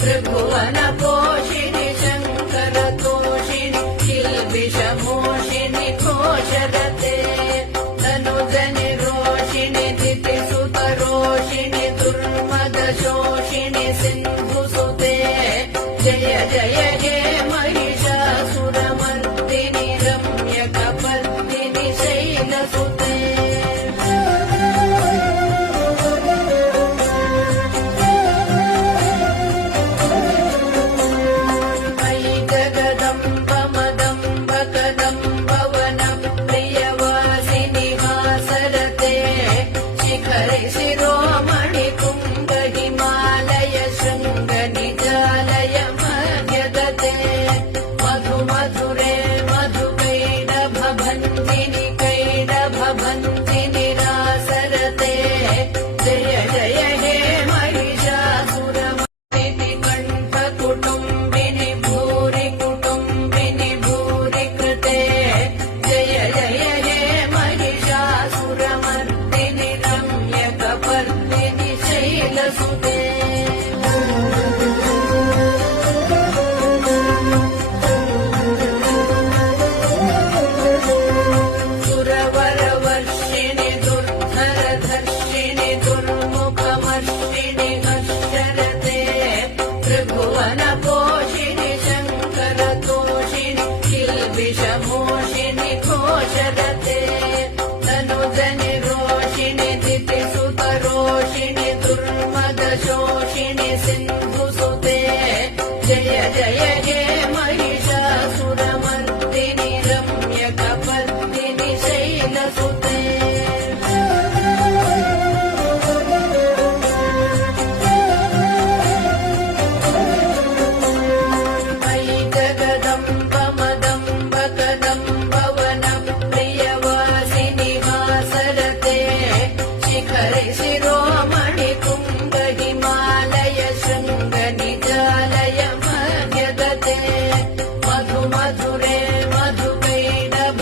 त्रिभुवन पोषिणि शङ्कर तोषिणि किल्बिषमोषिणि घोषरते तनुजनि रोषिणि दितिसुतरोषिणि दुर्मदशोषिणि सिन्धुसुते जय जय हे महिषासुरमर्दिनि रम्यकपर्दिनि शैलसुते शिरोमणि कुंभ हिमालय शृंग निजालय मध्यगते मधु मधुरे मधुकैडभन्दिनि कैडभन्दिनि रासरते जय जय हे महिषासुरमर्दिनि कंठ कुटुंबिनि भूरि कुटुंबिनि भूरि कृते जय जय हे महिषासुरमर्दिनि रम्यकपर्दिनि शैलसुते सुरवरवर्षिणि दुर्धरधर्षिणि दुर्मुखमर्षिणि हर्षरते त्रिभुवन पोषिणि शङ्कर तोषिणि किल्बिषमोषिणि घोषरते तनुजनि रोषिणि दितिसुतरोषिणि दुर्मदशोषिणि सिन्धुसुते जय जय हे महिषासुरमर्दिनि रम्यकपर्दिनि शैलसुते मयि जगदम्ब मदम्ब कदम्ब वनप्रियवासिनि वासरते शिखरे शिरोमणि कुंभ हिमालय शृंग निजालय मध्यगते मधु मधुरे मधुकैडभन्दिनि